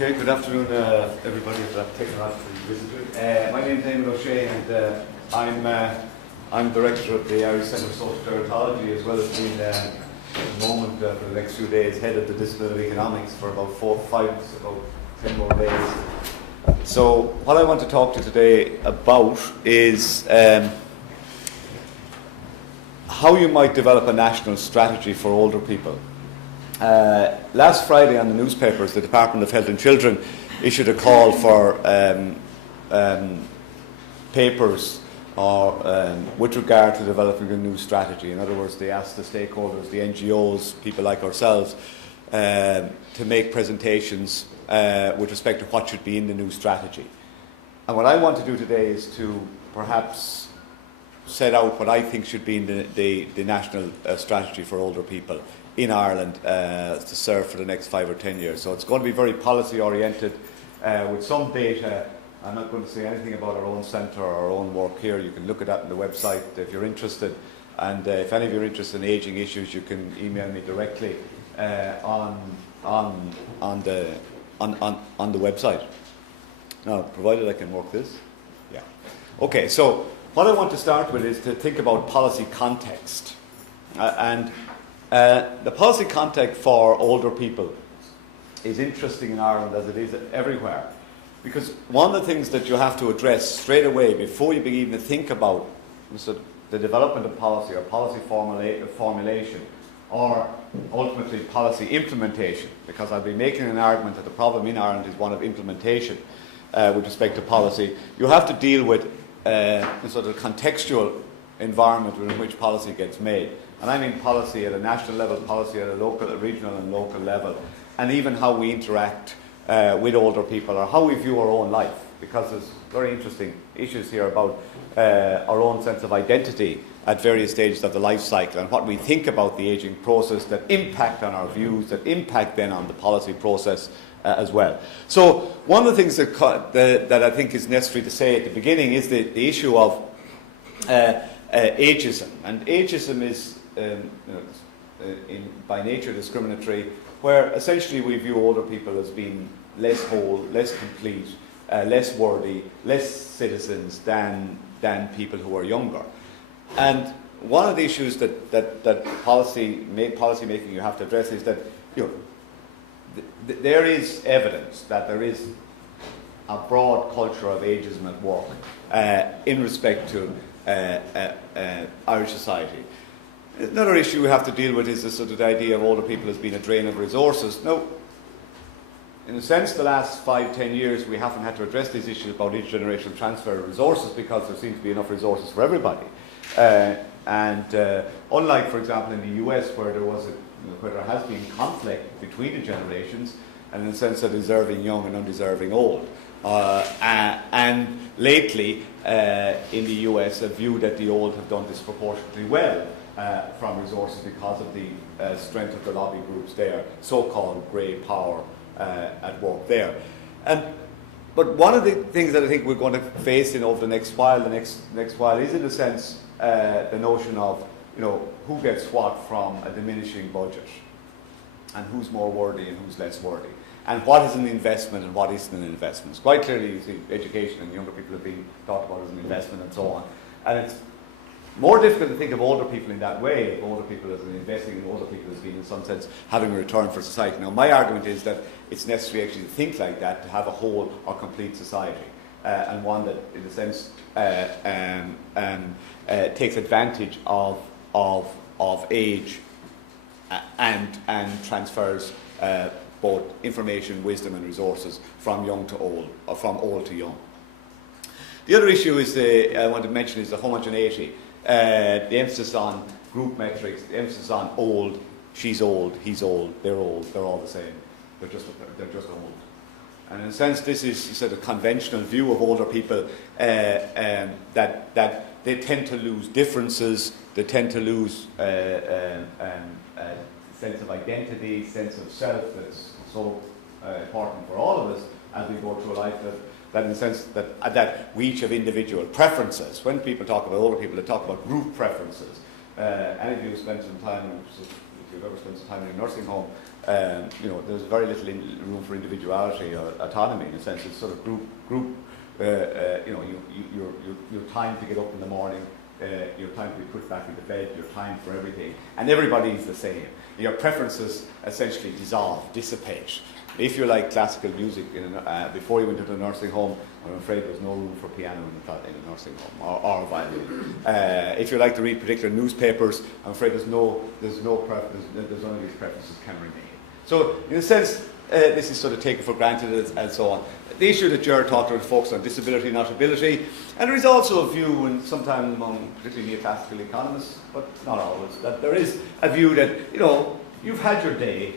Okay, good afternoon, everybody. If I've taken out for the visitor. My name is Eamon, and I'm director of the Irish Centre for Social Gerontology, as well as being at the moment for the next few days head of the discipline of economics for about 10 more days. So, what I want to talk to you today about is how you might develop a national strategy for older people. Last Friday on the newspapers, the Department of Health and Children issued a call for papers with regard to developing a new strategy. In other words, they asked the stakeholders, the NGOs, people like ourselves, to make presentations with respect to what should be in the new strategy. And what I want to do today is to perhaps set out what I think should be in the national strategy for older people in Ireland to serve for the next 5 or 10 years. So it's going to be very policy oriented with some data. I'm not going to say anything about our own centre or our own work here. You can look at that on the website if you're interested. And if any of you are interested in ageing issues, you can email me directly on the website. Now, provided I can work this. Yeah. Okay, so what I want to start with is to think about policy context. The policy context for older people is interesting in Ireland as it is everywhere. Because one of the things that you have to address straight away before you begin to think about the development of policy or policy formulation or ultimately policy implementation, because I'll be making an argument that the problem in Ireland is one of implementation with respect to policy, you have to deal with the sort of contextual environment in which policy gets made. And I mean policy at a national level, policy at a local, regional and local level, and even how we interact with older people or how we view our own life, because there's very interesting issues here about our own sense of identity at various stages of the life cycle and what we think about the ageing process that impact on our views, that impact then on the policy process as well. So one of the things that I think is necessary to say at the beginning is the issue of ageism. And ageism is by nature discriminatory, where essentially we view older people as being less whole, less complete, less worthy, less citizens than people who are younger. And one of the issues that policy making you have to address is that there is evidence that there is a broad culture of ageism at work in respect to Irish society. Another issue we have to deal with is the sort of idea of older people as being a drain of resources. Now, in a sense, the last 5-10 years we haven't had to address these issues about intergenerational transfer of resources because there seems to be enough resources for everybody. Unlike, for example, in the US, where there has been conflict between the generations, and in the sense of deserving young and undeserving old. And lately, in the US, a view that the old have done disproportionately well from resources because of the strength of the lobby groups there, so-called grey power at work there. But one of the things that I think we're going to face over the next while is, in a sense, the notion of who gets what from a diminishing budget, and who's more worthy and who's less worthy, and what is an investment and what isn't an investment. It's quite clearly, you see, education and younger people have been talked about as an investment and so on. And it's more difficult to think of older people in that way, older people as investing in older people as being, in some sense, having a return for society. Now, my argument is that it's necessary actually to think like that, to have a whole or complete society, and one that, in a sense, takes advantage of age and transfers both information, wisdom and resources from young to old, or from old to young. The other issue is I want to mention is the homogeneity. The emphasis on group metrics, the emphasis on old, she's old, he's old, they're all the same. They're just old. And in a sense, this is sort of conventional view of older people that they tend to lose differences, they tend to lose sense of identity, sense of self that's so important for all of us as we go through life, that in the sense that we each have individual preferences. When people talk about older people, they talk about group preferences. Any of you who spent some time if you've ever spent some time in a nursing home, there's very little room for individuality or autonomy. In a sense, it's sort of group. Your time to get up in the morning, your time to be put back into bed, your time for everything, and everybody's the same. Your preferences essentially dissolve, dissipate. If you like classical music before you went into a nursing home, I'm afraid there's no room for piano in a nursing home or a violin. If you like to read particular newspapers, I'm afraid there's only these preferences can remain. So in a sense, this is sort of taken for granted and so on. The issue that Ger talked about is focused on disability, not ability, and there is also a view, and sometimes among particularly neoclassical economists, but not always, that there is a view that you've had your day,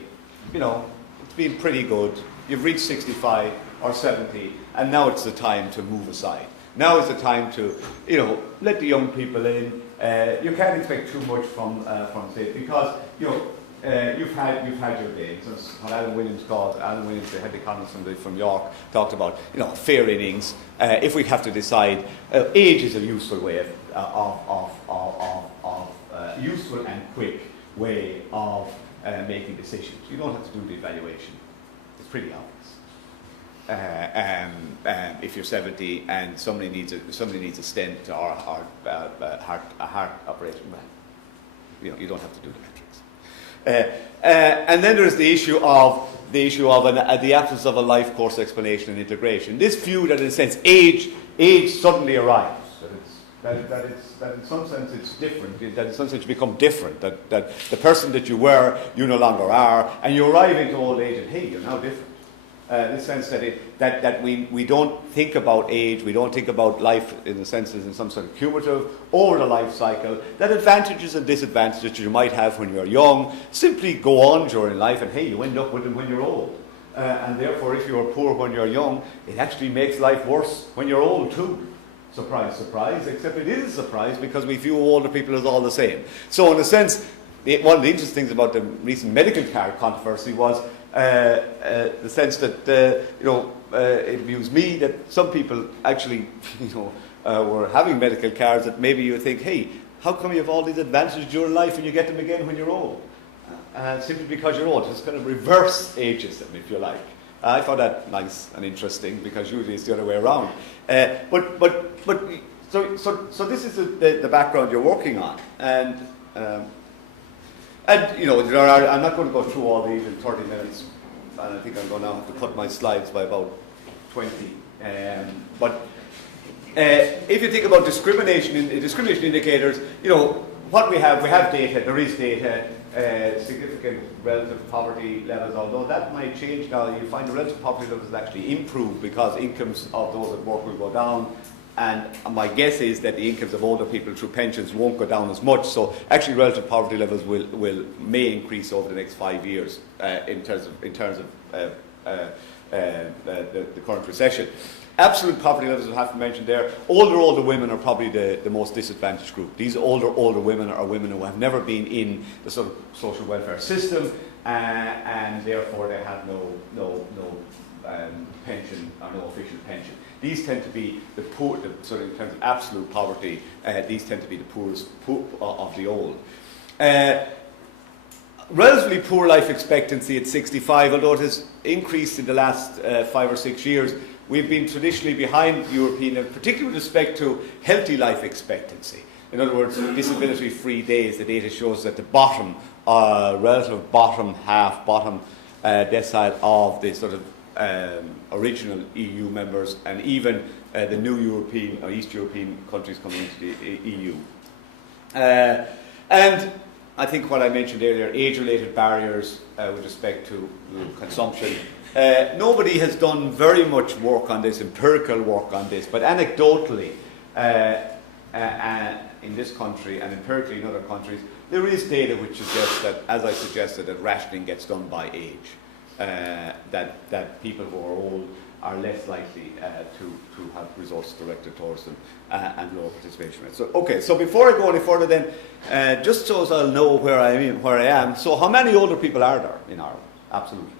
it's been pretty good. You've reached 65 or 70, and now it's the time to move aside. Now is the time to, let the young people in. You can't expect too much from state because you've had your day. So what Alan Williams, the head economist from York, talked about, fair innings. If we have to decide, age is a useful way useful and quick way of making decisions. You don't have to do the evaluation. It's pretty obvious. If you're 70 and somebody needs a stent or a heart operation, well, you don't have to do the metrics. And then there's the issue of the absence of a life course explanation and integration. This view that in a sense age suddenly arrives. That in some sense it's different, that in some sense you become different, that the person that you were, you no longer are, and you arrive into old age and hey, you're now different. In the sense that we don't think about age, we don't think about life in the sense as in some sort of cumulative over the life cycle, that advantages and disadvantages that you might have when you're young simply go on during life and hey, you end up with them when you're old. And therefore if you're poor when you're young, it actually makes life worse when you're old too. Surprise, surprise, except it is a surprise because we view older people as all the same. So in a sense, one of the interesting things about the recent medical card controversy was the sense that, it amused me that some people actually, were having medical cards that maybe you think, hey, how come you have all these advantages during life and you get them again when you're old? Simply because you're old. It's kind of reverse ageism, if you like. I found that nice and interesting because usually it's the other way around. So this is the background you're working on, and I'm not going to go through all these in 30 minutes, and I think I'm going to have to cut my slides by about 20. But if you think about discrimination indicators, what we have data. There is data. Significant relative poverty levels, although that might change now. You find the relative poverty levels actually improve because incomes of those at work will go down, and my guess is that the incomes of older people through pensions won't go down as much. So actually relative poverty levels may increase over the next 5 years in terms of the current recession. Absolute poverty levels, I have to mention there, older women are probably the most disadvantaged group. These older women are women who have never been in the sort of social welfare system, and therefore they have no pension or no official pension. These tend to be the poor, sort of in terms of absolute poverty, these tend to be the poorest of the old. Relatively poor life expectancy at 65, although it has increased in the last 5 or 6 years. We've been traditionally behind European, and particularly with respect to healthy life expectancy. In other words, disability-free days. The data shows that the relative bottom decile of the sort of original EU members, and even the new European or East European countries coming into the EU. And I think what I mentioned earlier, age-related barriers with respect to consumption. Nobody has done very much work on this, empirical work on this, but anecdotally in this country and empirically in other countries, there is data which suggests that, as I suggested, that rationing gets done by age. That people who are old are less likely to have resources directed towards them and lower participation rates. So before I go any further then, just so as I'll know where I am, so how many older people are there in Ireland? Absolutely.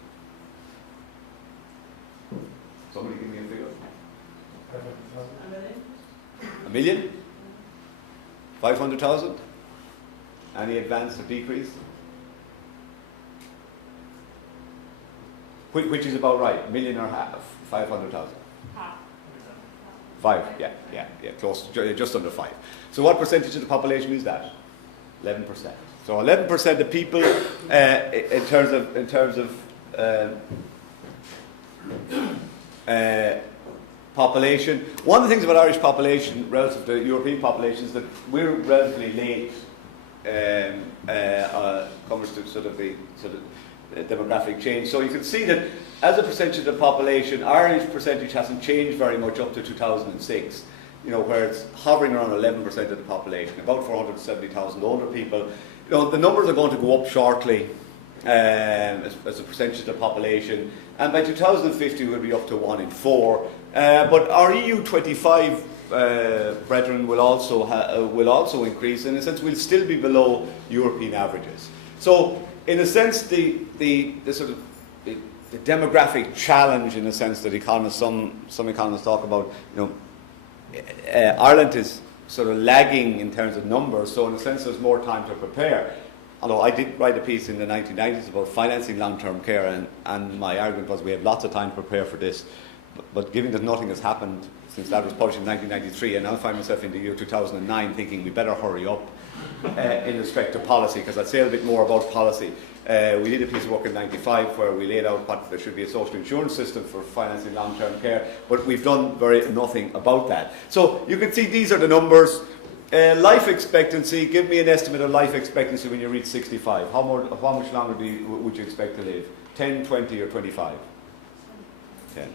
Somebody give me a figure. 1 million? 500,000? Any advance or decrease? which is about right, million or half, 500,000. Half. 5, yeah, close, just under 5. So what percentage of the population is that? 11%. So 11% of people, in terms of population. One of the things about Irish population relative to European population is that we're relatively late comes to sort of the demographic change. So you can see that as a percentage of the population, Irish percentage hasn't changed very much up to 2006. Where it's hovering around 11% of the population, about 470,000 older people. The numbers are going to go up shortly as a percentage of the population, and by 2050 we'll be up to 1 in 4. But our EU 25 brethren will also increase. In a sense, we'll still be below European averages. So, in a sense, the demographic challenge, in a sense, that some economists talk about, Ireland is sort of lagging in terms of numbers, so in a sense there's more time to prepare. Although I did write a piece in the 1990s about financing long-term care, and my argument was we have lots of time to prepare for this, but given that nothing has happened since that was published in 1993, and I find myself in the year 2009 thinking we better hurry up in respect to policy, because I'd say a bit more about policy. We did a piece of work in 95 where we laid out what there should be a social insurance system for financing long-term care, but we've done nothing about that. So you can see these are the numbers. Life expectancy, give me an estimate of life expectancy when you reach 65. How much longer would you expect to live? 10, 20 or 25? 10.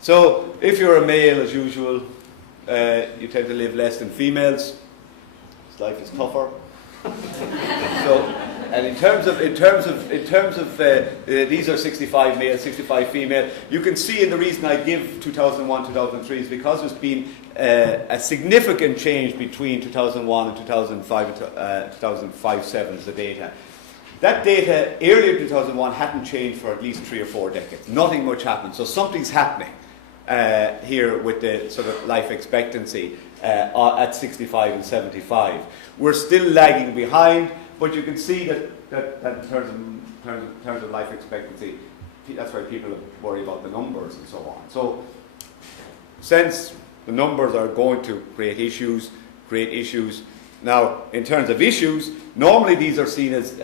So if you're a male, as usual, you tend to live less than females. Life is tougher. So, and in terms of these are 65 male, 65 female. You can see, and the reason I give 2001, 2003 is because there's been a significant change between 2001 and 2005, 2005-7 is the data. That data earlier in 2001 hadn't changed for at least 3 or 4 decades. Nothing much happened. So something's happening here with the sort of life expectancy at 65 and 75. We're still lagging behind, but you can see that in terms of life expectancy, that's why people worry about the numbers and so on. So, since the numbers are going to create issues. Now, in terms of issues, normally these are seen as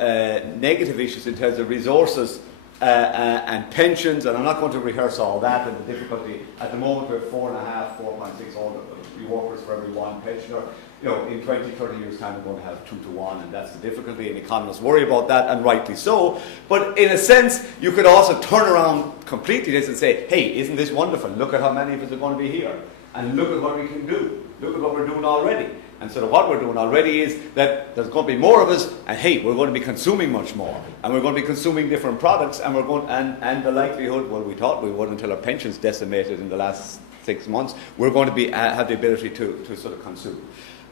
negative issues in terms of resources and pensions, and I'm not going to rehearse all that and the difficulty. At the moment, we have 4.5, 4.6 older workers for every one pensioner. In 20, 30 years' time, we're going to have 2 to 1, and that's the difficulty, and economists worry about that, and rightly so. But in a sense, you could also turn around completely this and say, hey, isn't this wonderful? Look at how many of us are going to be here, and look at what we can do. Look at what we're doing already. And sort of what we're doing already is that there's going to be more of us, and hey, we're going to be consuming much more, and we're going to be consuming different products, and and the likelihood, well, we thought we would until our pensions decimated in the last 6 months, we're going to be have the ability to sort of consume.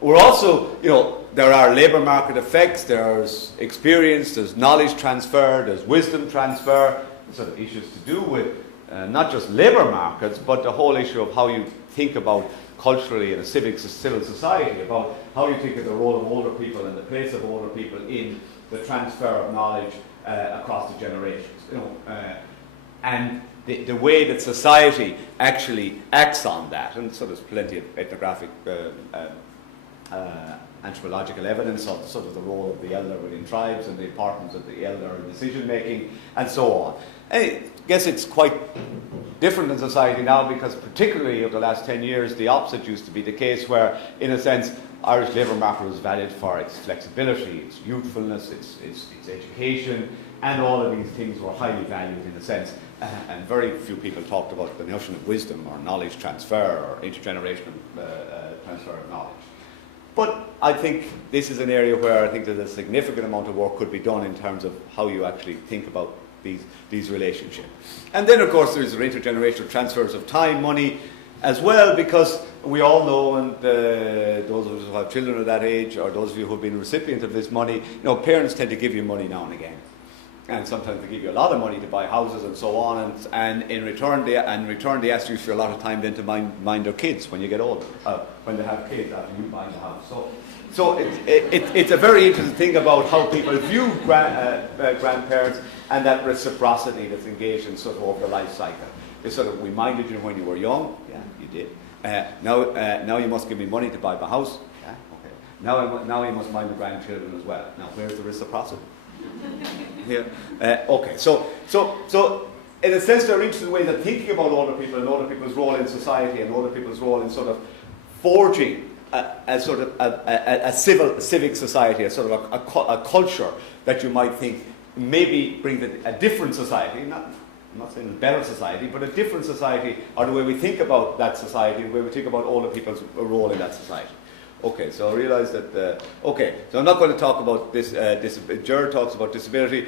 We're also, there are labour market effects, there's experience, there's knowledge transfer, there's wisdom transfer, sort of issues to do with not just labour markets, but the whole issue of how you think about culturally in a civil society, about how you think of the role of older people and the place of older people in the transfer of knowledge across the generations. And the way that society actually acts on that, and so there's plenty of ethnographic anthropological evidence of sort of the role of the elder within tribes and the importance of the elder in decision making and so on. And I guess it's quite different in society now, because particularly over the last 10 years the opposite used to be the case, where in a sense Irish labour market was valued for its flexibility, its youthfulness, its education, and all of these things were highly valued in a sense, and very few people talked about the notion of wisdom or knowledge transfer or intergenerational transfer of knowledge. But I think this is an area where I think that a significant amount of work could be done in terms of how you actually think about these relationships. And then, of course, there's intergenerational transfers of time, money, as well, because we all know, and those of us who have children of that age, or those of you who have been recipients of this money, parents tend to give you money now and again. And sometimes they give you a lot of money to buy houses and so on, and in return they ask you for a lot of time then to mind their kids when you get older, when they have kids after you buy the house. So it's a very interesting thing about how people view grandparents. and that reciprocity that's engaged in sort of over the life cycle. It's sort of, we minded you when you were young, yeah, you did. Now you must give me money to buy my house, yeah, okay. Now you must mind the grandchildren as well. Now where's the reciprocity? Here, okay. So in a sense, they're interested in ways of thinking about older people and older people's role in society and older people's role in sort of forging a sort of a civic society, a sort of a culture that you might think maybe brings a different society, I'm not saying a better society, but a different society, or the way we think about that society, the way we think about older people's role in that society. Okay, so I realise that, so I'm not going to talk about this, Ger talks about disability.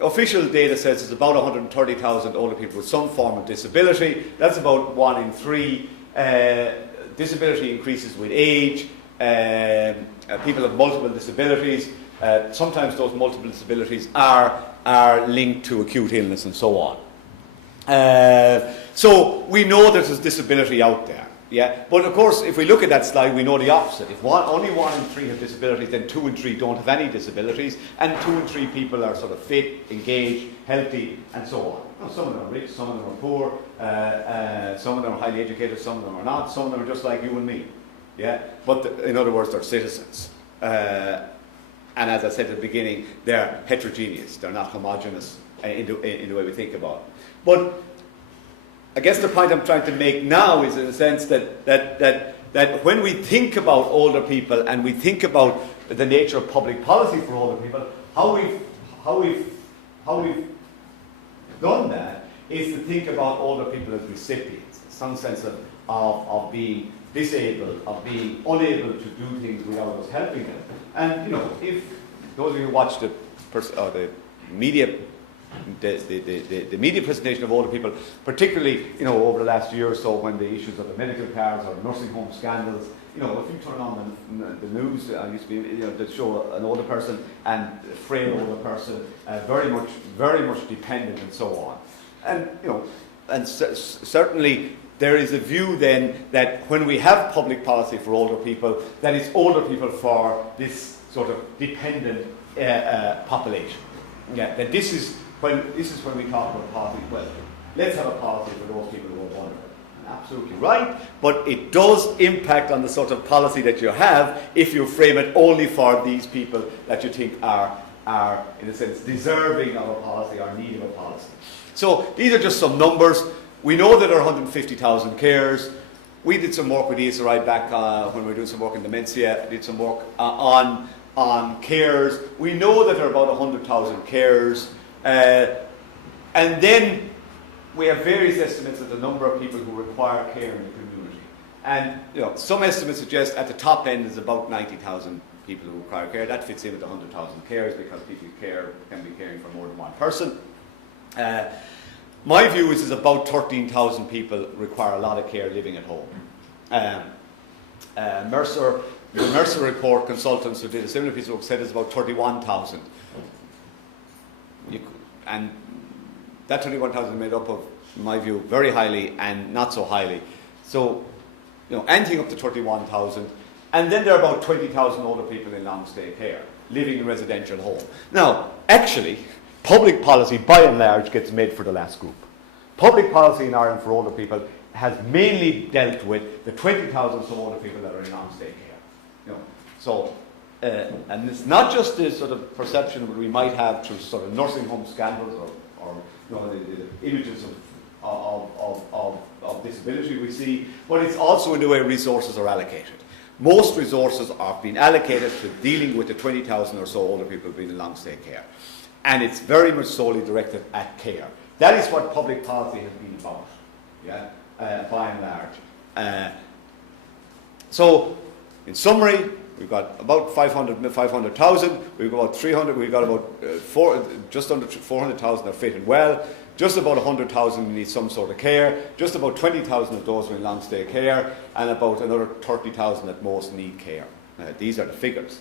Official data says it's about 130,000 older people with some form of disability. That's about 1 in 3. Disability increases with age. People have multiple disabilities. Sometimes those multiple disabilities are linked to acute illness and so on. So we know that there's disability out there. Yeah, but of course, if we look at that slide, we know the opposite. If only 1 in 3 have disabilities, then 2 in 3 don't have any disabilities, and 2 in 3 people are sort of fit, engaged, healthy, and so on. Now, some of them are rich, some of them are poor, some of them are highly educated, some of them are not, some of them are just like you and me. Yeah, but in other words, they're citizens. And as I said at the beginning, they're heterogeneous. They're not homogeneous in the way we think about it. But I guess the point I'm trying to make now is in the sense that when we think about older people and we think about the nature of public policy for older people, how we've done that is to think about older people as recipients, some sense of being disabled, of being unable to do things without us helping them. And if those of you who watch the media. The media presentation of older people, particularly over the last year or so, when the issues of the medical cards or nursing home scandals, if you turn on the news, I used to be to show an older person and a frail older person, very much dependent and so on, and certainly there is a view then that when we have public policy for older people, that it's older people for this sort of dependent population. Yeah, that this is when we talk about policy. Well, let's have a policy for those people who are vulnerable. Absolutely right, but it does impact on the sort of policy that you have if you frame it only for these people that you think are in a sense deserving of a policy or needing a policy. So these are just some numbers. We know that there are 150,000 carers. We did some work with ESRI back when we were doing some work in dementia. Did some work on carers. We know that there are about 100,000 carers. And then we have various estimates of the number of people who require care in the community. And some estimates suggest at the top end is about 90,000 people who require care. That fits in with the 100,000 carers because people can be caring for more than one person. My view is about 13,000 people require a lot of care living at home. The Mercer report consultants who did a similar piece of work said it's about 31,000. And that 31,000 is made up of, in my view, very highly and not so highly. So, anything up to 31,000. And then there are about 20,000 older people in long-stay care, living in residential home. Now, actually, public policy, by and large, gets made for the last group. Public policy in Ireland for older people has mainly dealt with the 20,000 so older people that are in long-stay care. And it's not just the sort of perception that we might have through sort of nursing home scandals or the images of disability we see, but it's also in the way resources are allocated. Most resources are being allocated to dealing with the 20,000 or so older people being in long-stay care. And it's very much solely directed at care. That is what public policy has been about, by and large. So, in summary, we've got about 500,000. We've got about 300. We've got about just under 400,000 are fit and well. Just about 100,000 need some sort of care. Just about 20,000 of those are in long-stay care, and about another 30,000 at most need care. These are the figures.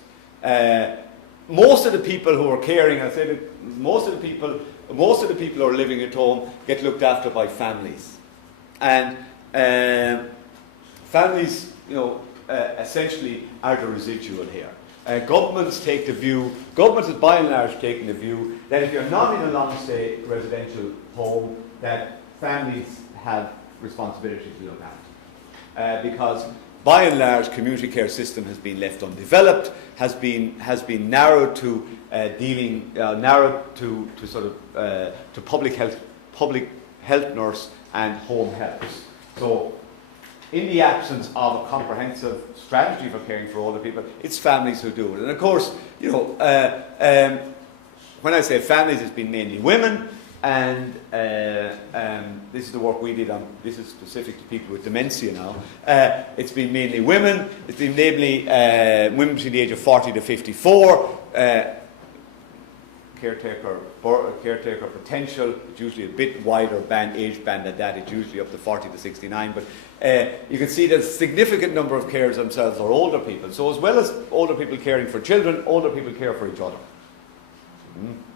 Most of the people who are caring, I say that most of the people who are living at home get looked after by families, and families, essentially are the residual here. governments take the view, governments is by and large taking the view that if you're not in a long-stay residential home, that families have responsibility to look after. Because by and large, community care system has been left undeveloped, has been narrowed to narrowed to sort of to public health nurse and home health. So, in the absence of a comprehensive strategy for caring for older people, it's families who do it. And of course, you know, when I say families, it's been mainly women. And this is the work we did on, this is specific to people with dementia now. It's been mainly women. It's been mainly women between the age of 40 to 54. Caretaker potential, it's usually a bit wider age band than that. It's usually up to 40 to 69. But you can see that a significant number of carers themselves are older people. So as well as older people caring for children, older people care for each other.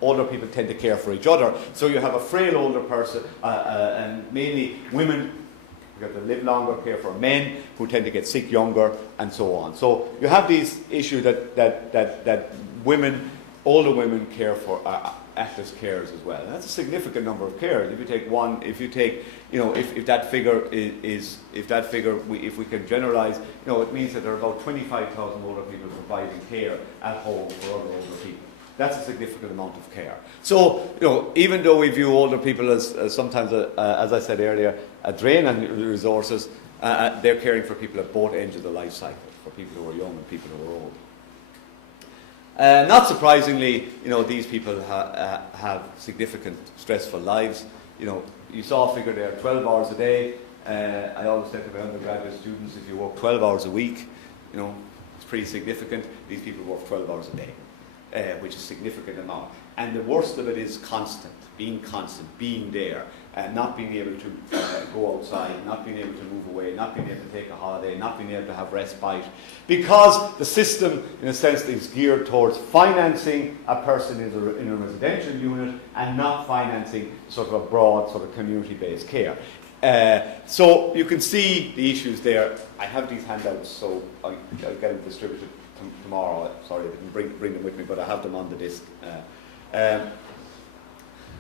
Older people tend to care for each other. So you have a frail older person, and mainly women who have to live longer, care for men who tend to get sick younger, and so on. So you have these issues that women, older women, care for act as carers as well. And that's a significant number of carers. If you take one, you know, if that figure if we can generalise, you know, it means that there are about 25,000 older people providing care at home for other older people. That's a significant amount of care. So, you know, even though we view older people as sometimes, as I said earlier, a drain on resources, they're caring for people at both ends of the life cycle, for people who are young and people who are old. Not surprisingly, you know, these people have significant stressful lives. You know, you saw a figure there, 12 hours a day. I always say to my undergraduate students, if you work 12 hours a week, you know, it's pretty significant. These people work 12 hours a day. Which is a significant amount. And the worst of it is constant, being there, not being able to go outside, not being able to move away, not being able to take a holiday, not being able to have respite. Because the system, in a sense, is geared towards financing a person in a residential unit and not financing sort of a broad sort of community-based care. So you can see the issues there. I have these handouts, so I'll get them distributed tomorrow. Sorry, I didn't bring them with me, but I have them on the disc.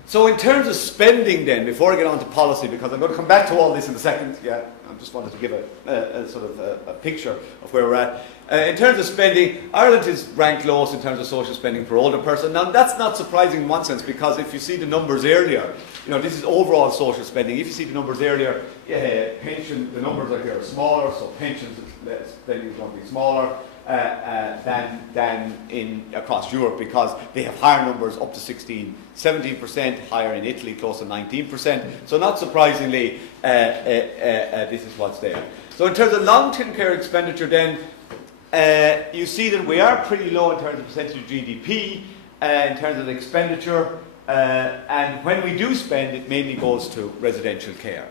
So in terms of spending then, before I get on to policy, because I'm going to come back to all this in a second, I just wanted to give a sort of a picture of where we're at. In terms of spending, Ireland is ranked lowest in terms of social spending per older person. Now that's not surprising in one sense, because if you see the numbers earlier, you know, this is overall social spending. If you see the numbers earlier, pension, the numbers are here are smaller, so pensions spending is going to be smaller. Than in across Europe, because they have higher numbers, up to 17%, higher in Italy, close to 19%. So not surprisingly, this is what's there. So in terms of long-term care expenditure then, you see that we are pretty low in terms of percentage of GDP, in terms of expenditure, and when we do spend, it mainly goes to residential care.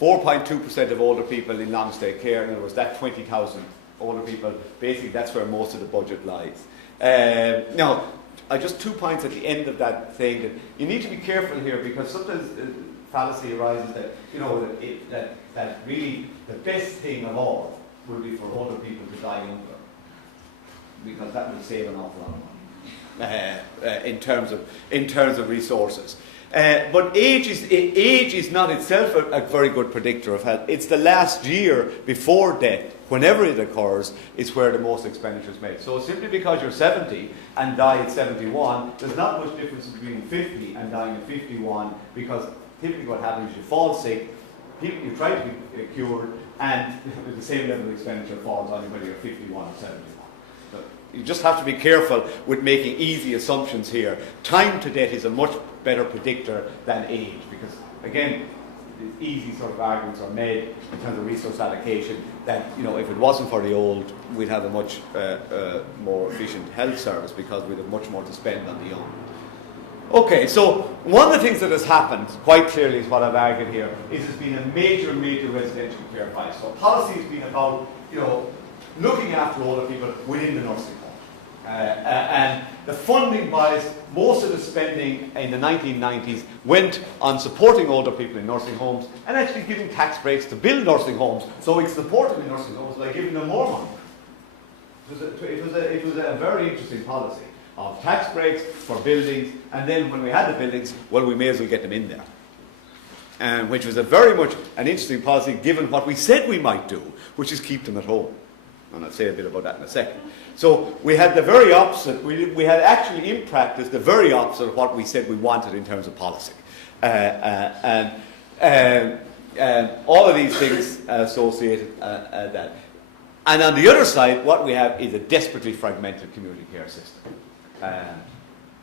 4.2% of older people in long-stay care. In other words, that 20,000 older people, basically that's where most of the budget lies. Now, just 2 points at the end of that thing. That you need to be careful here, because sometimes fallacy arises that, you know, that really the best thing of all would be for older people to die younger, because that would save an awful lot of money in terms of resources. But age is not itself a very good predictor of health. It's the last year before death, whenever it occurs, is where the most expenditure is made. So simply because you're 70 and die at 71, there's not much difference between 50 and dying at 51, because typically what happens is you fall sick, you try to be cured, and the same level of expenditure falls on you whether you're 51 or 71. You just have to be careful with making easy assumptions here. Time to death is a much better predictor than age, because, again, easy sort of arguments are made in terms of resource allocation that, you know, if it wasn't for the old, we'd have a much more efficient health service, because we'd have much more to spend on the young. Okay, so one of the things that has happened, quite clearly, is what I've argued here, is there's been a major residential care bias. So policy has been about, you know, looking after older people within the nursing home. And the funding bias, most of the spending in the 1990s went on supporting older people in nursing homes and actually giving tax breaks to build nursing homes. So it's supporting the nursing homes by giving them more money. it was a very interesting policy of tax breaks for buildings, and then when we had the buildings, well, we may as well get them in there. Which was a very much an interesting policy given what we said we might do, which is keep them at home. And I'll say a bit about that in a second. So we had the very opposite. We had actually in practice the very opposite of what we said we wanted in terms of policy. And all of these things associated that. And on the other side, what we have is a desperately fragmented community care system.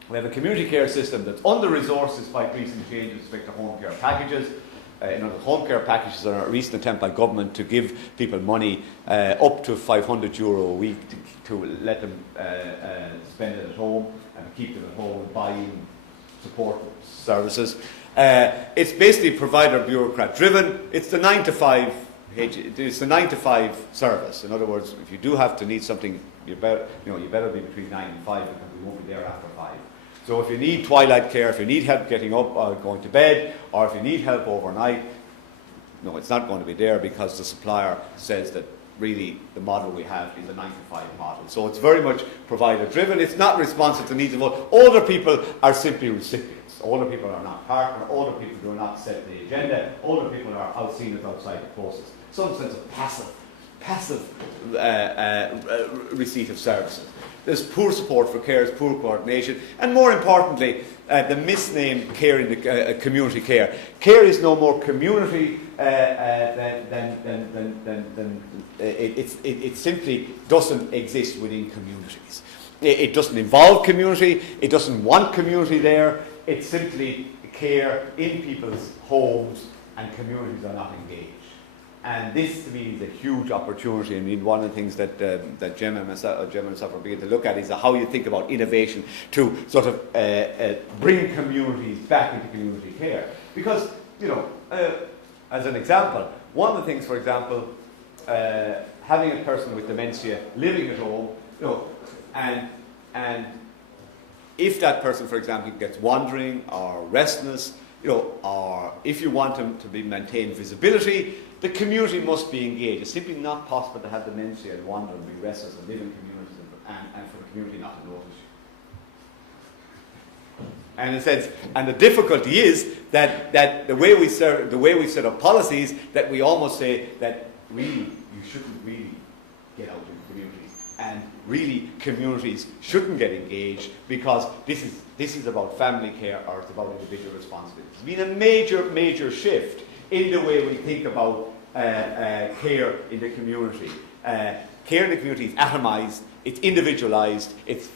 We have a community care system that's under-resourced despite recent changes with respect to home care packages. The home care packages are a recent attempt by government to give people money up to €500 a week to let them spend it at home and keep them at home and buying support services. It's basically provider bureaucrat driven. It's the 9 to 5. It's the 9 to 5 service. In other words, if you do have to need something, you better be between 9 and 5 because we won't be there after 5. So if you need twilight care, if you need help getting up or going to bed, or if you need help overnight, no, it's not going to be there because the supplier says that really the model we have is a 9 to 5 model. So it's very much provider driven. It's not responsive to needs of all. Older people are simply recipients. Older people are not partner. Older people do not set the agenda. Older people are seen as outside the process. Some sense of passive receipt of services. There's poor support for carers, poor coordination, and more importantly, the misnamed care in the community care. Care is no more community it simply doesn't exist within communities. It doesn't involve community. It doesn't want community there. It's simply care in people's homes, and communities are not engaged. And this, to me, is a huge opportunity. I mean, one of the things that Gemma and myself are beginning to look at is how you think about innovation to sort of bring communities back into community care. Because, as an example, one of the things, for example, having a person with dementia living at home, and if that person, for example, gets wandering or restless, or if you want them to maintain visibility, the community must be engaged. It's simply not possible to have dementia and wander and be restless and live in communities and for the community not to notice you. And in a sense, and the difficulty is that the way we set up policies, that we almost say that really you shouldn't really get out in communities, and really communities shouldn't get engaged because this is about family care or it's about individual responsibility. There's been a major shift in the way we think about care in the community. Care in the community is atomized, it's individualized, it's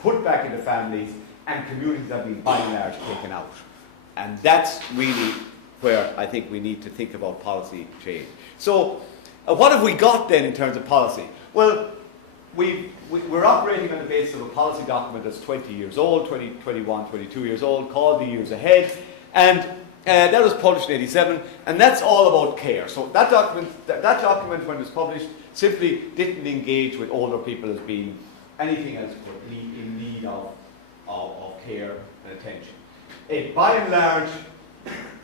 put back into families, and communities have been by and large taken out. And that's really where I think we need to think about policy change. So what have we got then in terms of policy? Well, we're operating on the basis of a policy document that's 20 years old, 21, 22 years old, called The Years Ahead, and that was published in 1987, and that's all about care. So that document, when it was published, simply didn't engage with older people as being anything else but in need of care and attention. It, by and large,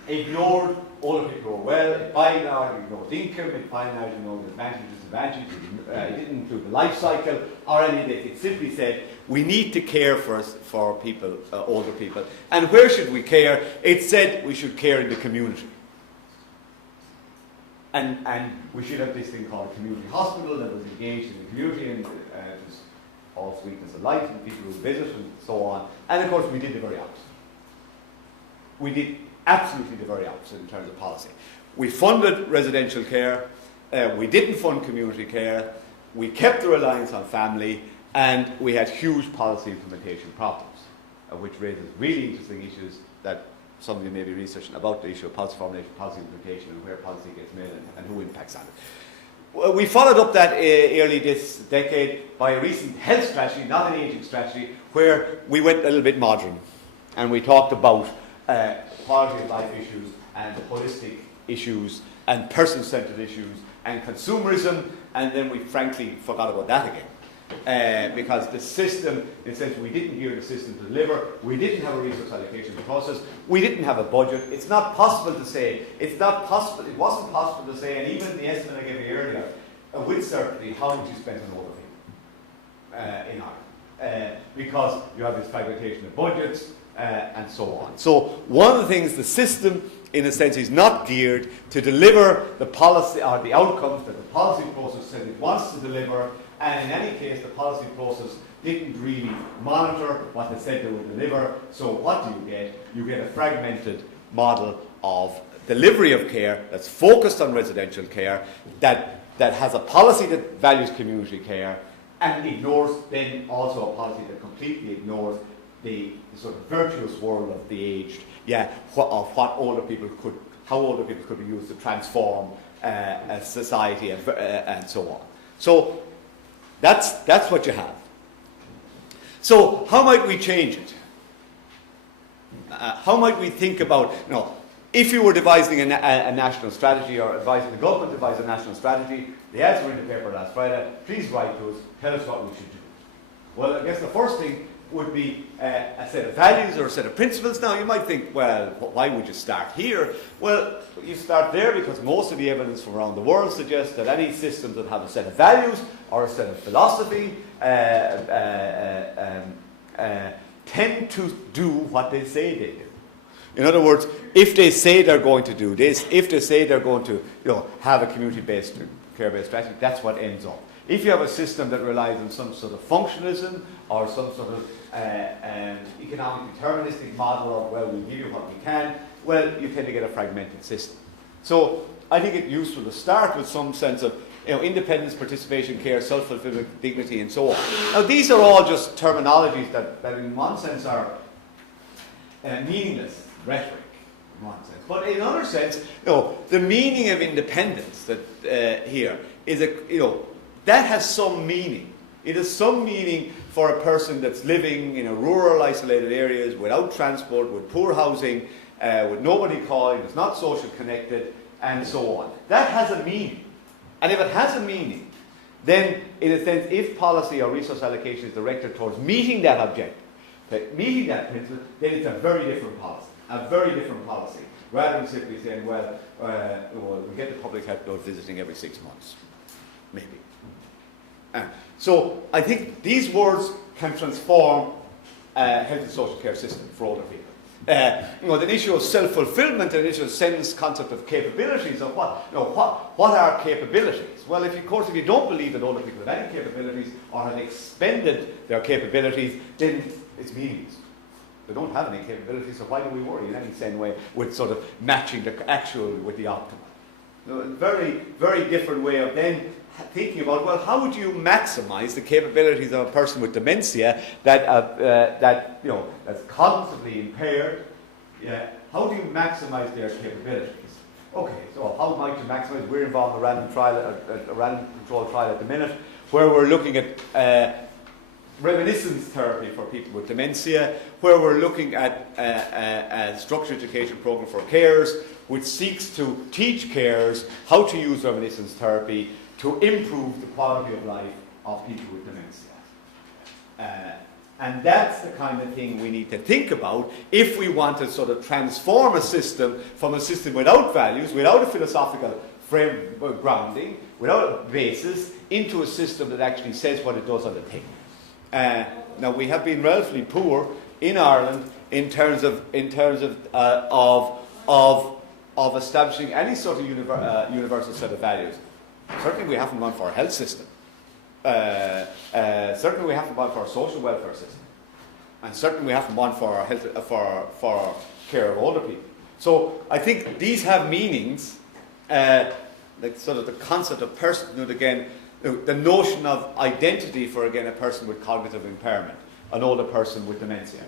ignored older people who were well. It, by and large, ignored income. It, by and large, ignored advantages, disadvantages. It didn't include the life cycle or any of it. It simply said, we need to care for people, older people. And where should we care? It said we should care in the community. And we should have this thing called a community hospital that was engaged in the community and just all sweetness of life and people who visit and so on. And of course we did the very opposite. We did absolutely the very opposite in terms of policy. We funded residential care. We didn't fund community care. We kept the reliance on family. And we had huge policy implementation problems, which raises really interesting issues that some of you may be researching about the issue of policy formulation, policy implementation, and where policy gets made and who impacts on it. Well, we followed up that early this decade by a recent health strategy, not an ageing strategy, where we went a little bit modern. And we talked about quality of life issues and holistic issues and person-centered issues and consumerism, and then we frankly forgot about that again. Because the system, in a sense, we didn't gear the system to deliver, we didn't have a resource allocation process, we didn't have a budget. It's not possible to say, it wasn't possible to say, and even the estimate I gave you earlier, with with certainty how much you spend on older people in Ireland. Because you have this fragmentation of budgets and so on. So one of the things, the system, in a sense, is not geared to deliver the policy or the outcomes that the policy process said it wants to deliver, and in any case the policy process didn't really monitor what they said they would deliver. So what do you get? You get a fragmented model of delivery of care that's focused on residential care, that has a policy that values community care, and ignores then also a policy that completely ignores the sort of virtuous world of the aged, of what older people could, how older people could be used to transform a society and so on. So that's what you have. So how might we change it? How might we think about, if you were devising a national strategy or advising the government to devise a national strategy, the ads were in the paper last Friday, please write to us, tell us what we should do. Well, I guess the first thing would be a set of values or a set of principles. Now, you might think, well, why would you start here? Well, you start there because most of the evidence from around the world suggests that any systems that have a set of values or a set of philosophy tend to do what they say they do. In other words, if they say they're going to do this, if they say they're going to have a community-based, care-based strategy, that's what ends up. If you have a system that relies on some sort of functionalism or some sort of economic deterministic model of, well, we'll give you what we can, well, you tend to get a fragmented system. So I think it's useful to start with some sense of independence, participation, care, self-fulfillment, dignity, and so on. Now, these are all just terminologies that in one sense are meaningless rhetoric, in one sense. But in another sense, the meaning of independence that here is that has some meaning. It has some meaning for a person that's living in a rural, isolated areas without transport, with poor housing, with nobody calling, that's not social connected, and so on. That has a meaning. And if it has a meaning, then in a sense, if policy or resource allocation is directed towards meeting that objective, meeting that principle, then it's a very different policy. Rather than simply saying, well, we get the public health board visiting every 6 months, maybe. So I think these words can transform health and social care system for older people. The issue of self-fulfillment and the issue of sense concept of capabilities, of what are capabilities? Well, of course, if you don't believe that older people have any capabilities or have expended their capabilities, then it's meaningless. They don't have any capabilities, so why do we worry in any same way with sort of matching the actual with the optimal? A very, very different way of then thinking about, well, how would you maximize the capabilities of a person with dementia that's cognitively impaired? How do you maximize their capabilities? Okay, so how might you maximize? We're involved in a random control trial at the minute, where we're looking at reminiscence therapy for people with dementia, where we're looking at a structured education program for carers, which seeks to teach carers how to use reminiscence therapy to improve the quality of life of people with dementia. And that's the kind of thing we need to think about if we want to sort of transform a system from a system without values, without a philosophical frame grounding, without a basis, into a system that actually says what it does on the thing. Now, we have been relatively poor in Ireland in terms of establishing any sort of universal set of values. Certainly, we haven't gone for a health system. Certainly, we haven't gone for a social welfare system, and certainly, we haven't gone for a health for care of older people. So, I think these have meanings, like sort of the concept of personhood again. The notion of identity for, again, a person with cognitive impairment, an older person with dementia.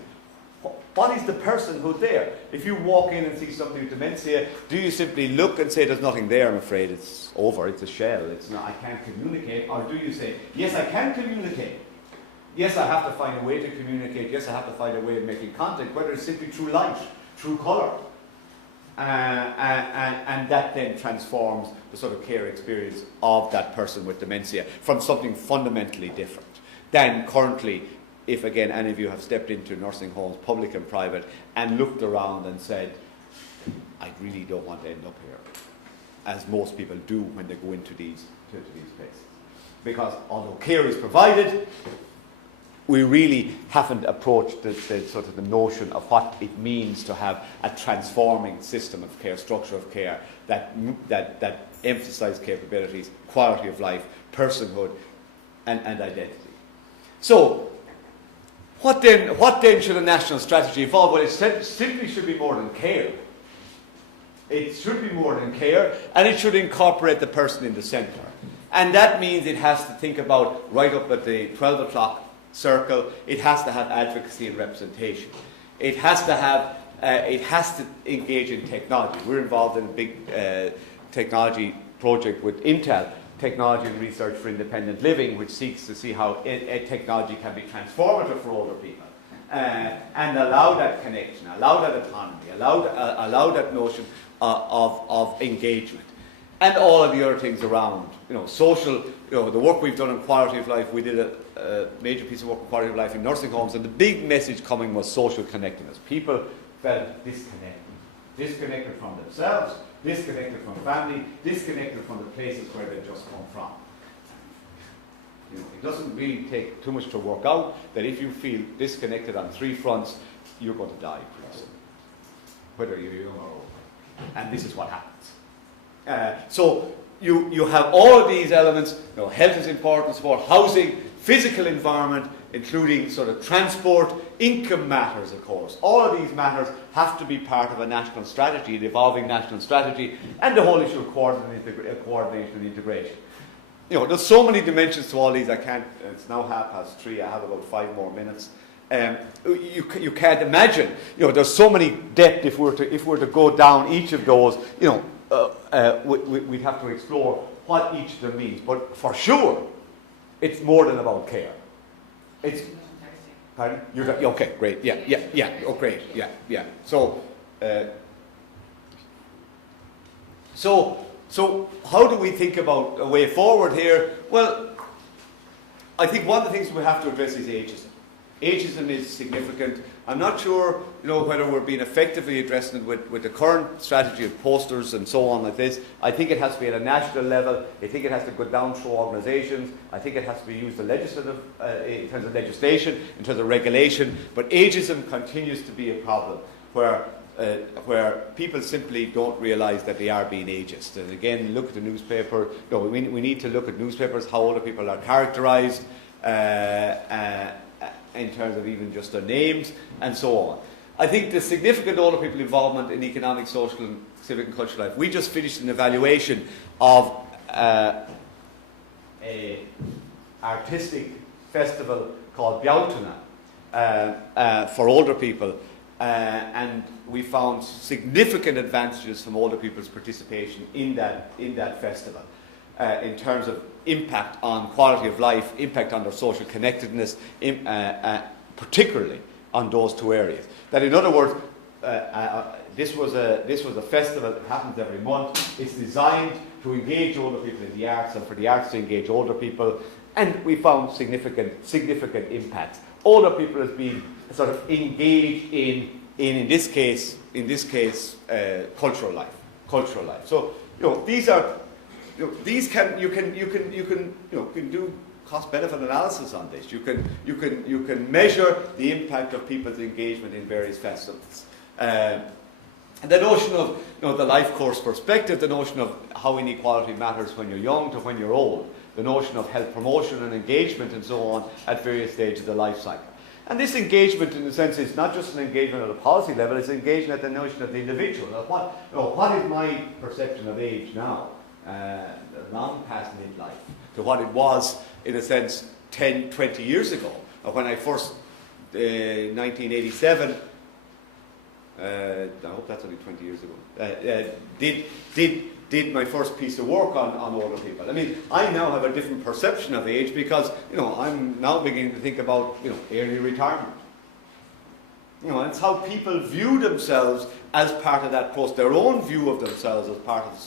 What is the personhood there? If you walk in and see somebody with dementia, do you simply look and say, there's nothing there, I'm afraid, it's over, it's a shell, it's not, I can't communicate? Or do you say, yes, I can communicate. Yes, I have to find a way to communicate. Yes, I have to find a way of making contact, whether it's simply through light, through colour. And that then transforms the sort of care experience of that person with dementia from something fundamentally different than currently, if again any of you have stepped into nursing homes, public and private, and looked around and said, I really don't want to end up here, as most people do when they go into these places. because although care is provided, we really haven't approached the sort of the notion of what it means to have a transforming system of care, structure of care, that emphasises capabilities, quality of life, personhood, and identity. So, what then should a national strategy involve? Well, it simply should be more than care. It should be more than care, and it should incorporate the person in the centre. And that means it has to think about, right up at the 12 o'clock circle, it has to have advocacy and representation. It has to engage in technology. We're involved in a big technology project with Intel, Technology and Research for Independent Living, which seeks to see how technology can be transformative for older people. And allow that connection, allow that autonomy, allow that notion of engagement. And all of the other things around, social, the work we've done on quality of life. We did a major piece of work on quality of life in nursing homes, and the big message coming was social connectedness. People felt disconnected from themselves, disconnected from family, disconnected from the places where they just come from. It doesn't really take too much to work out that if you feel disconnected on 3 fronts, you're going to die pretty soon, whether you're young or old. And this is what happens. So you have all of these elements. Health is important, sport, housing, physical environment, including sort of transport, income matters, of course. All of these matters have to be part of a national strategy, an evolving national strategy, and the whole issue of coordination and integration. There's so many dimensions to all these. It's now 3:30. I have about 5 more minutes. You can't imagine. There's so many depth if we're to go down each of those. We'd have to explore what each of them means. But for sure, it's more than about care. It's. Pardon? Okay, great. Yeah. Oh, great. Yeah. So how do we think about a way forward here? Well, I think one of the things we have to address is ageism. Ageism is significant. I'm not sure, whether we're being effectively addressing it with the current strategy of posters and so on like this. I think it has to be at a national level. I think it has to go down through organisations. I think it has to be used in legislative, in terms of legislation, in terms of regulation. But ageism continues to be a problem where people simply don't realise that they are being ageist. And again, look at the newspaper. We need to look at newspapers, how older people are characterised, in terms of even just their names and so on. I think the significant older people involvement in economic, social, civic and cultural life. We just finished an evaluation of an artistic festival called Bealtaine for older people. And we found significant advantages from older people's participation in that festival, in terms of impact on quality of life, impact on their social connectedness, particularly on those 2 areas. That, in other words, this was a festival that happens every month. It's designed to engage older people in the arts, and for the arts to engage older people. And we found significant impacts. Older people as being sort of engaged in this case, cultural life. So these are. These you can do cost benefit analysis on this. You can measure the impact of people's engagement in various festivals. And the notion of the life course perspective, the notion of how inequality matters when you're young to when you're old, the notion of health promotion and engagement and so on at various stages of the life cycle. And this engagement, in a sense, is not just an engagement at a policy level; it's engagement at the notion of the individual. Now, what is my perception of age now? Long past midlife, to what it was, in a sense, 10, 20 years ago. When I first, 1987, I hope that's only 20 years ago, did my first piece of work on older people. I mean, I now have a different perception of age because, I'm now beginning to think about, early retirement. It's how people view themselves as part of that process, their own view of themselves as part of the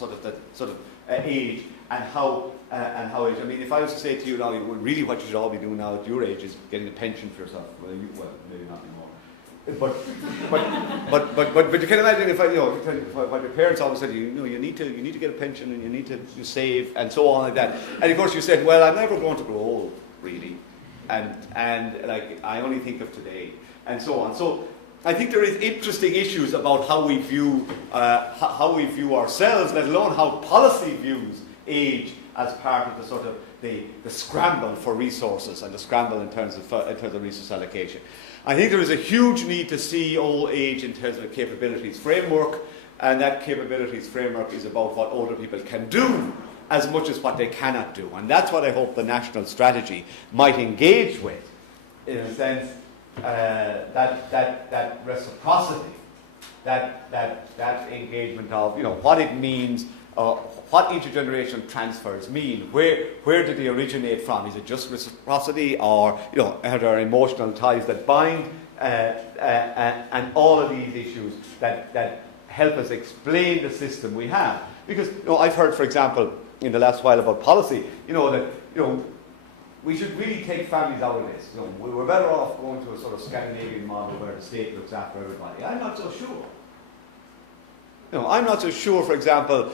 sort of age, and how age. I mean, if I was to say to you now, really what you should all be doing now at your age is getting a pension for yourself. Well, maybe not anymore. But you can imagine if what your parents always said, you need to get a pension and you need to save and so on like that. And of course you said, well, I'm never going to grow old, really, and like I only think of today and so on. So I think there is interesting issues about how we view ourselves, let alone how policy views age as part of the sort of the scramble for resources and the scramble in terms of resource allocation. I think there is a huge need to see old age in terms of a capabilities framework, and that capabilities framework is about what older people can do as much as what they cannot do. And that's what I hope the national strategy might engage with, in a sense, that reciprocity, that engagement of what it means, what intergenerational transfers mean. Where did they originate from? Is it just reciprocity, or are there emotional ties that bind? And all of these issues that help us explain the system we have. Because I've heard, for example, in the last while about policy, that we should really take families out of this. We're better off going to a sort of Scandinavian model where the state looks after everybody. I'm not so sure. I'm not so sure, for example,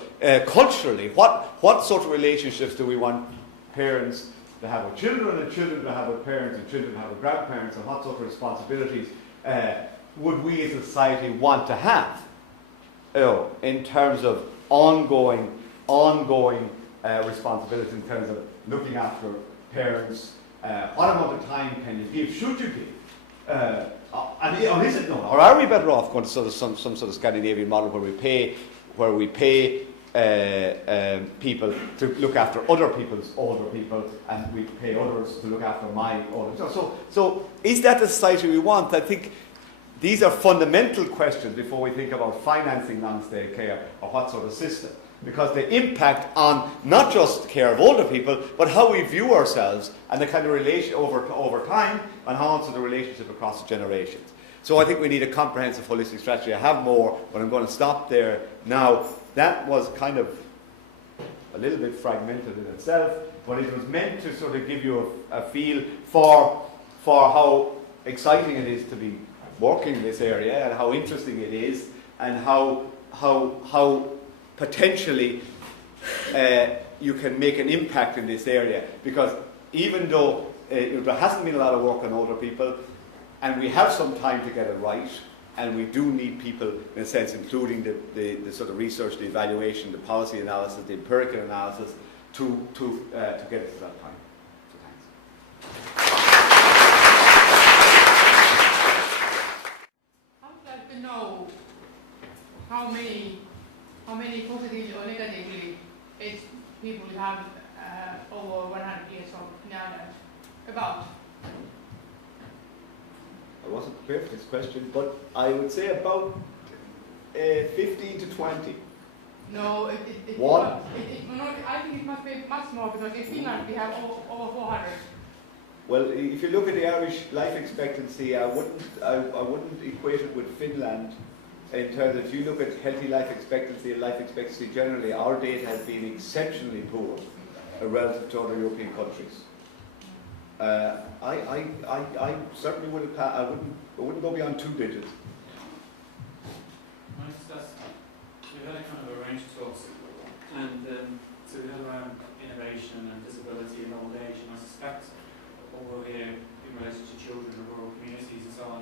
culturally, what sort of relationships do we want parents to have with children, and children to have with parents, and children to have with grandparents, and what sort of responsibilities would we as a society want to have, in terms of ongoing responsibilities, in terms of looking after parents. What amount of time can you give? Should you give? And is it not? Or are we better off going to some sort of Scandinavian model where we pay people to look after other people's older people, and we pay others to look after my older? So is that the society we want? I think these are fundamental questions before we think about financing long-stay care or what sort of system, because they impact on not just the care of older people, but how we view ourselves and the kind of relation over time, and how also the relationship across the generations. So I think we need a comprehensive, holistic strategy. I have more, but I'm going to stop there now. That was kind of a little bit fragmented in itself, but it was meant to sort of give you a feel for how exciting it is to be working in this area, and how interesting it is, and how potentially you can make an impact in this area. Because even though there hasn't been a lot of work on older people, and we have some time to get it right, and we do need people, in a sense, including the sort of research, the evaluation, the policy analysis, the empirical analysis, to get it to that point. So thanks. I would like to know how many positively or negatively aged people you have over 100 years of knowledge about. I wasn't prepared for this question, but I would say about 15 to 20. No, I think it must be much more, because in Finland we have over 400. Well, if you look at the Irish life expectancy, I wouldn't equate it with Finland. In terms of, if you look at healthy life expectancy and life expectancy generally, our data has been exceptionally poor relative to other European countries. I certainly wouldn't. I wouldn't go beyond 2 digits. We've had a kind of a range of talks, and so we had around innovation and disability and old age, and I suspect what we'll hear in relation to children and rural communities and so on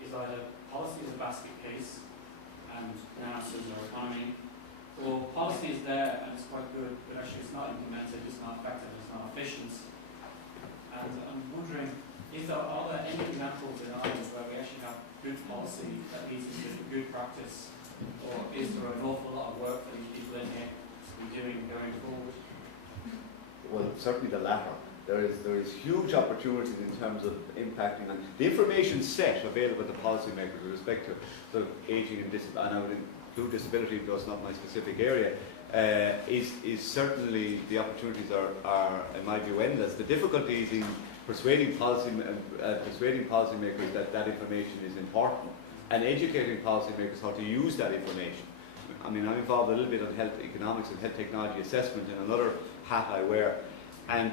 is either policy is a basket case and analysis or economy, or policy is there and it's quite good, but actually it's not implemented, it's not effective, it's not efficient. And I'm wondering, are there any examples in Ireland where we actually have good policy that leads to good practice, or is there an awful lot of work that these people in here to be doing going forward? Well, certainly the latter. There is huge opportunities in terms of impacting on the information set available to policymakers with respect to sort of aging and disability, and I would include disability, though it's not my specific area. Is certainly, the opportunities are in my view endless. The difficulties in persuading policymakers that information is important, and educating policymakers how to use that information. I mean, I'm involved a little bit on health economics and health technology assessment in another hat I wear, and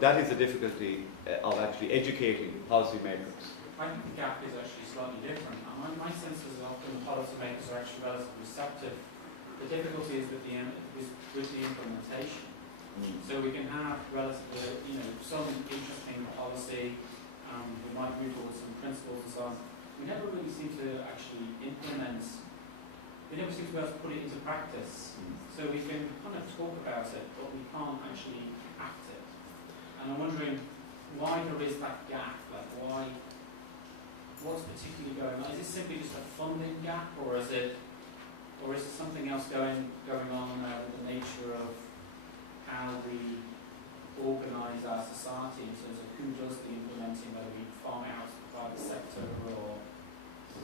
that is the difficulty of actually educating policymakers I think the gap is actually slightly different. And my sense is often policymakers are actually relatively receptive. The difficulty is with the implementation. So we can have relatively, some interesting policy, we might move towards some principles and so on. We never really seem to actually implement, we never seem to be able to put it into practice. So we can kind of talk about it, but we can't actually act it. And I'm wondering why there is that gap, like what's particularly going on? Is it simply just a funding gap, or is it something else going on with the nature of how we organise our society in terms of who does the implementing, whether we farm it out to the private sector or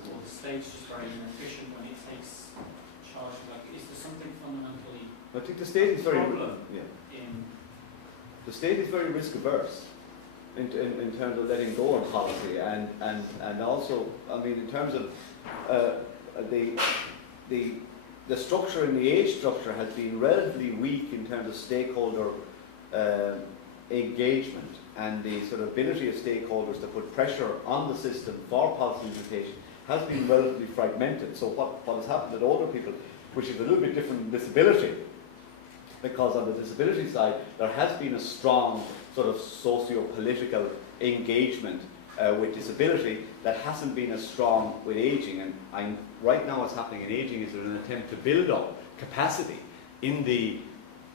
the state's just very inefficient when it takes charge of that? Is there something fundamentally I think the state is very in the state is very risk averse in terms of letting go of policy, and also, I mean, in terms of the structure and the age structure has been relatively weak in terms of stakeholder engagement, and the sort of ability of stakeholders to put pressure on the system for policy implementation has been relatively fragmented. So what has happened with older people, which is a little bit different than disability, because on the disability side there has been a strong sort of socio-political engagement with disability that hasn't been as strong with ageing. And right now what's happening in ageing is an attempt to build up capacity in the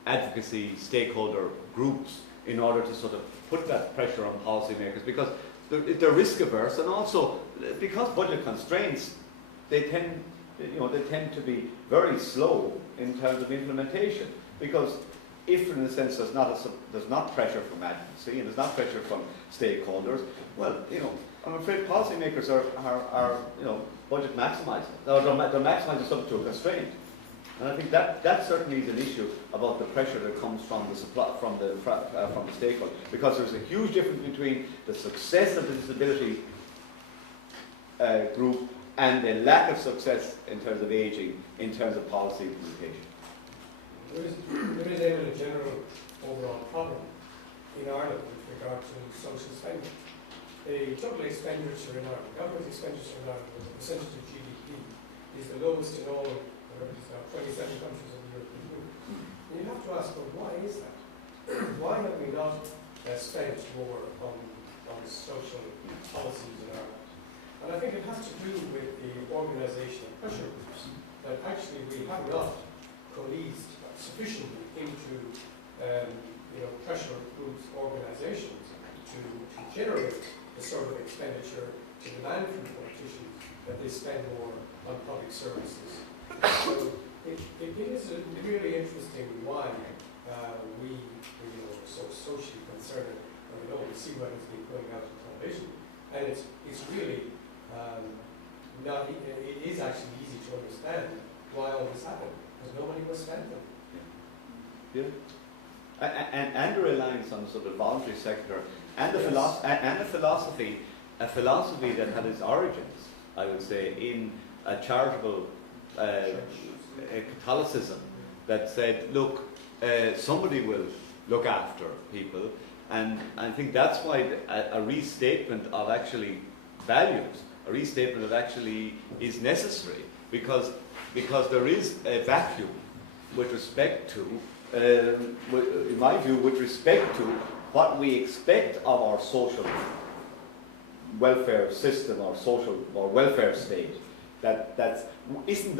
advocacy stakeholder groups in order to sort of put that pressure on policymakers, because they're risk averse, and also because budget constraints, they tend to be very slow in terms of implementation. Because if, in a sense, there's not pressure from advocacy and there's not pressure from stakeholders, well, I'm afraid policymakers are budget maximising. They're maximising something to a constraint. And I think that certainly is an issue about the pressure that comes from the supply, from the stakeholder, because there's a huge difference between the success of the disability group and the lack of success in terms of ageing, in terms of policy implementation. There is a general overall problem in Ireland with regard to social spending. The total expenditure in Ireland, government expenditure in Ireland, as a percentage of GDP, is the lowest in all 27 countries of the European Union. And you have to ask, well, why is that? Why have we not spent more on social policies in Ireland? And I think it has to do with the organisation of pressure groups, that actually we have not coalesced sufficiently into pressure groups organisations to generate the sort of expenditure to demand from politicians that they spend more on public services. So it is really interesting why we are so socially concerned, and we don't see what it's been going out on television. And it's really it is actually easy to understand why all this happened, because nobody was spent them. Yeah. And the reliance on the sort of voluntary sector, and the philosophy that had its origins, I would say, in a charitable Catholicism that said, look, somebody will look after people, and I think that's why a restatement of actually values, a restatement of actually is necessary, because there is a vacuum with respect to, in my view, with respect to what we expect of our social welfare system or social or welfare state. Isn't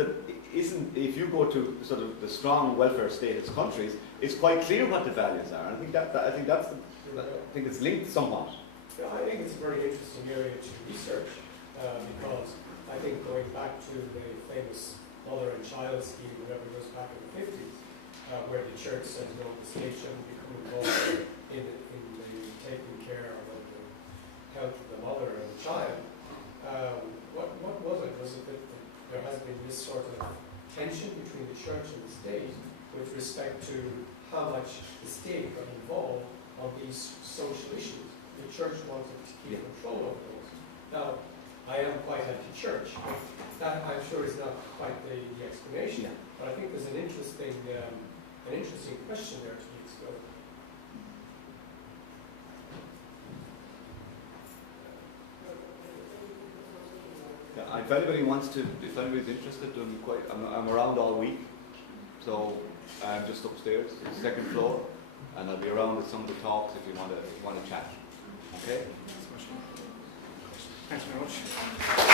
if you go to sort of the strong welfare status countries, it's quite clear what the values are. I think it's linked somewhat. Yeah, I think it's a very interesting area to research because I think going back to the famous mother and child scheme, whatever it was back in the 50s, where the church says no, the state shouldn't become involved in the taking care of the health of the mother and the child. What was it? Was it that there has been this sort of tension between the church and the state with respect to how much the state got involved on these social issues? The church wanted to keep control of those. Now, I am quite anti-church, but that I'm sure is not quite the explanation. But I think there's an interesting question there to be explored. if anybody wants to, if anybody's interested, I'm around all week. So I'm just upstairs, it's the second floor, and I'll be around with some of the talks if you want to chat. Okay? Thanks very much.